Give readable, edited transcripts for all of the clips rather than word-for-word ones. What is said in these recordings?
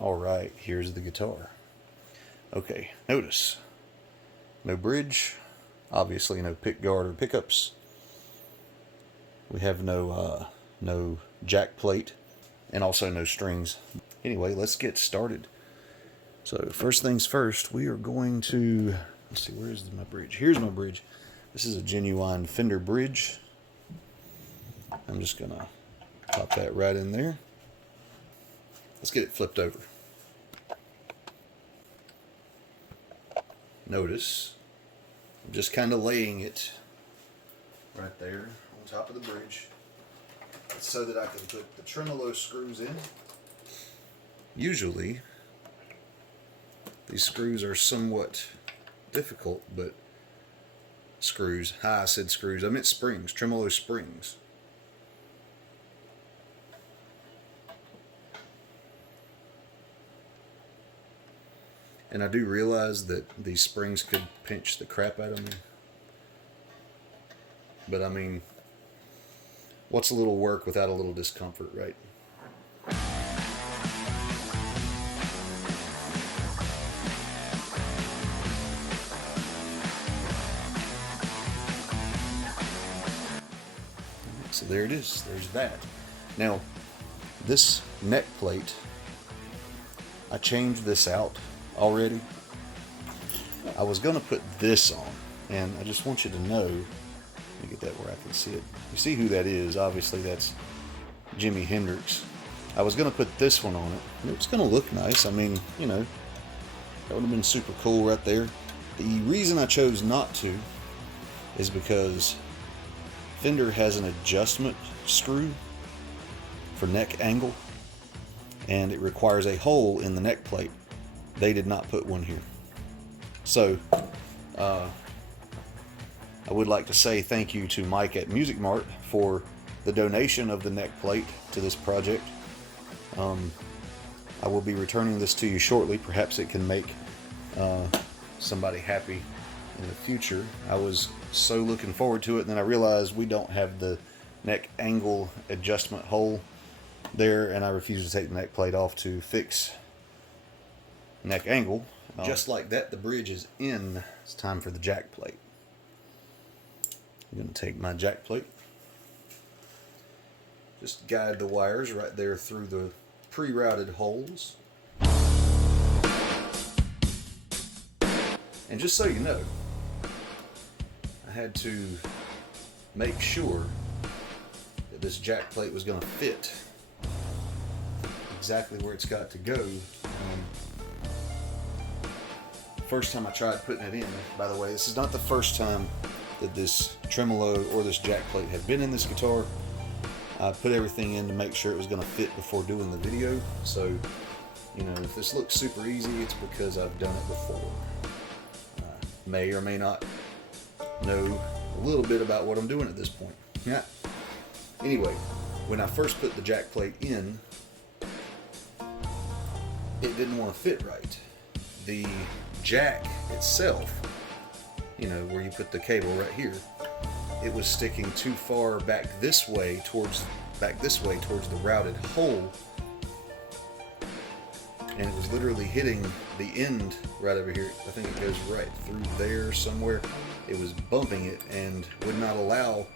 Alright, here's the guitar. Okay, notice. No bridge, obviously no pickguard or pickups. We have no jack plate, and also no strings. Anyway, let's get started. So first things first, we are going to, let's see, where is my bridge? Here's my bridge. This is a genuine Fender bridge. I'm just gonna pop that right in there. Let's get it flipped over. Notice, I'm just kind of laying it right there on top of the bridge so that I can put the tremolo screws in. Usually, these screws are somewhat difficult, but screws, I said screws, I meant springs, tremolo springs. And I do realize that these springs could pinch the crap out of me. But I mean, what's a little work without a little discomfort, right? So there it is, there's that. Now, this neck plate, I changed this out already. I was going to put this on, and I just want you to know, let me get that where I can see it. You see who that is? Obviously that's Jimi Hendrix. I was going to put this one on it, and it's going to look nice. I mean, you know, that would have been super cool right there. The reason I chose not to is because Fender has an adjustment screw for neck angle, and it requires a hole in the neck plate. They did not put one here. So, I would like to say thank you to Mike at Music Mart for the donation of the neck plate to this project. I will be returning this to you shortly. Perhaps it can make somebody happy in the future. I was so looking forward to it, and then I realized we don't have the neck angle adjustment hole there, and I refused to take the neck plate off to fix neck angle. Just like that, the bridge is in. It's time for the jack plate. I'm going to take my jack plate, just guide the wires right there through the pre-routed holes. And just so you know, I had to make sure that this jack plate was going to fit exactly where it's got to go. First time I tried putting it in, by the way, this is not the first time that this tremolo or this jack plate had been in this guitar. I put everything in to make sure it was going to fit before doing the video. So, you know, if this looks super easy, it's because I've done it before. May or may not know a little bit about what I'm doing at this point. Yeah. Anyway, when I first put the jack plate in, it didn't want to fit right. The jack itself, you know, where you put the cable right here, it was sticking too far back this way towards the routed hole, and it was literally hitting the end right over here. I think it goes right through there somewhere. It was bumping it and would not allow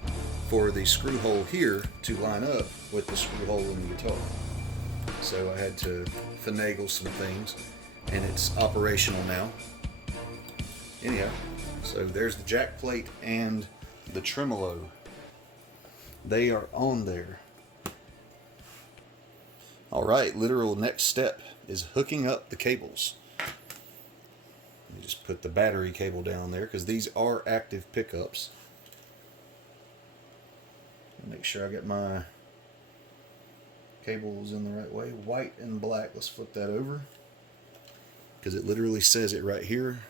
for the screw hole here to line up with the screw hole in the guitar. So I had to finagle some things, and it's operational now. Anyhow, so there's the jack plate and the tremolo. They are on there. Alright, literal next step is hooking up the cables. Let me just put the battery cable down there, because these are active pickups. Make sure I get my cables in the right way. White and black. Let's flip that over, because it literally says it right here.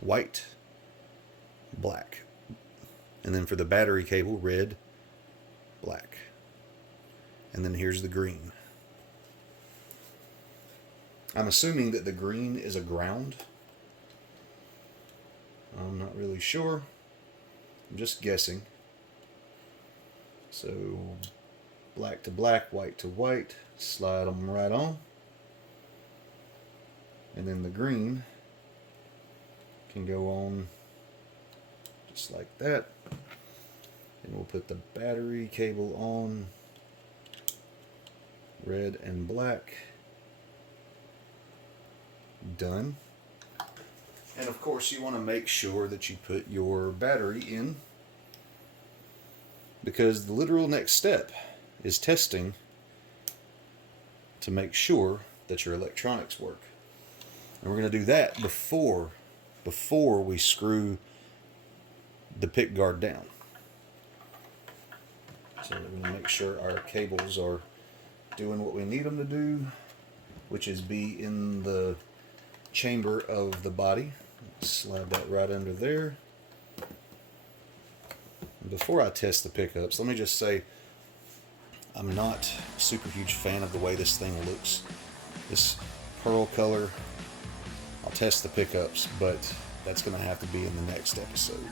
White, black. And then for the battery cable, red, black. And then here's the green. I'm assuming that the green is a ground. I'm not really sure. I'm just guessing. So black to black, white to white, slide them right on. And then the green can go on just like that. And we'll put the battery cable on, red and black. Done. And of course you want to make sure that you put your battery in, because the literal next step is testing to make sure that your electronics work. And we're going to do that before we screw the pickguard down. So we're going to make sure our cables are doing what we need them to do, which is be in the chamber of the body. Slide that right under there. And before I test the pickups, let me just say I'm not a super huge fan of the way this thing looks. This pearl color. I'll test the pickups, but that's going to have to be in the next episode.